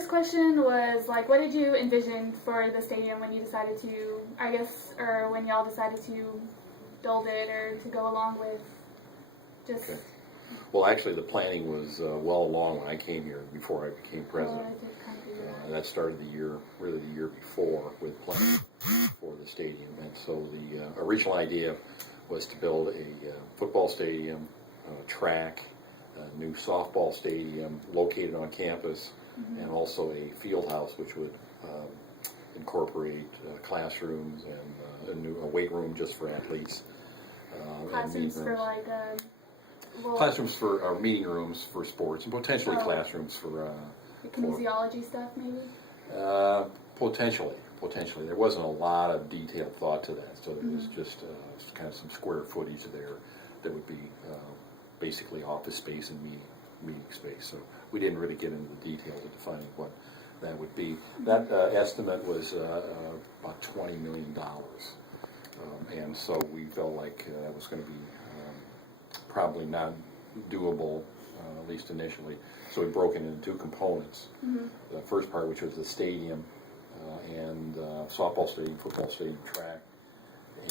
First question was like, what did you envision for the stadium when you decided to, I guess, or when y'all decided to build it or to go along with just... Okay. Well, actually, the planning was well along when I came here, before I became president. I did kind of figure That started the year before, with planning for the stadium. And so the original idea was to build a football stadium, track, a new softball stadium located on campus, and also a field house which would incorporate classrooms and a weight room just for athletes. classrooms for like classrooms for meeting rooms for sports, and potentially classrooms for kinesiology stuff, maybe. Potentially. There wasn't a lot of detailed thought to that, so there was just kind of some square footage there that would be basically office space and meeting space. So we didn't really get into the details of defining what that would be. That estimate was about $20 million, and so we felt like that was going to be probably not doable, at least initially. So we broke it into two components. The first part, which was the stadium and softball stadium, football stadium, track,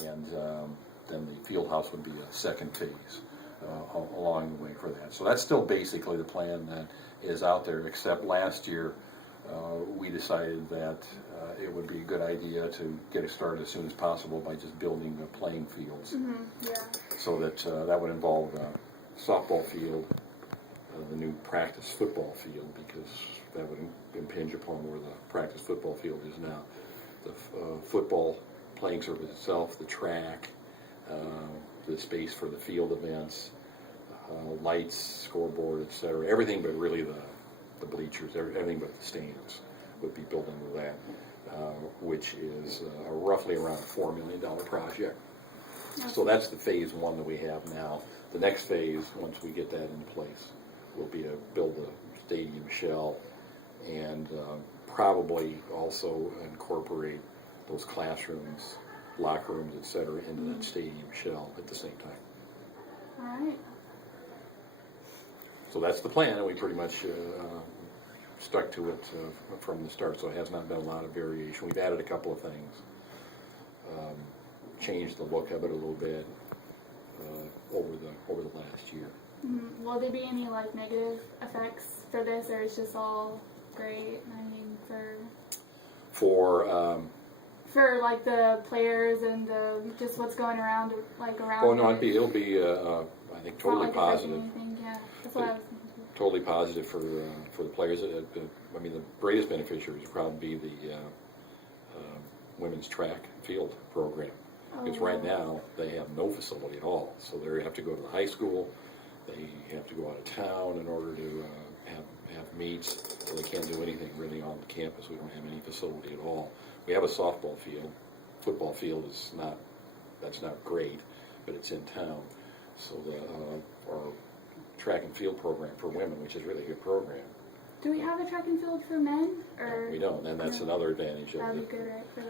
and then the field house would be a second phase along the way for that. So that's still basically the plan that is out there, except last year we decided that it would be a good idea to get it started as soon as possible by just building the playing fields. So that that would involve softball field, the new practice football field, because that would impinge upon where the practice football field is now. The football playing surface itself, the track, the space for the field events, lights, scoreboard, etc. Everything but really the bleachers, everything but the stands would be built into that, which is roughly around a $4 million project. So that's the phase one that we have now. The next phase, once we get that in place, will be to build a stadium shell and probably also incorporate those classrooms, locker rooms, etc., into that stadium shell at the same time. All right. So that's the plan, and we pretty much stuck to it from the start, so it has not been a lot of variation. We've added a couple of things, changed the look of it a little bit over the last year. Will there be any like negative effects for this, or it's just all great? I mean, for like the players and just what's going around, like around. Oh no, it'll be I think totally like positive. Yeah, that's what I was thinking. Totally positive for the players. I mean, the greatest beneficiaries would probably be the women's track and field program. Because right now they have no facility at all, so they have to go to the high school. They have to go out of town in order to have meets. So they can't do anything really on the campus. We don't have any facility at all. We have a softball field. Football field is not. That's not great, but it's in town. So our track and field program for women, which is really a good program. Do we have a track and field for men? Or No, we don't, and that's another advantage of that'd it. be good, right? For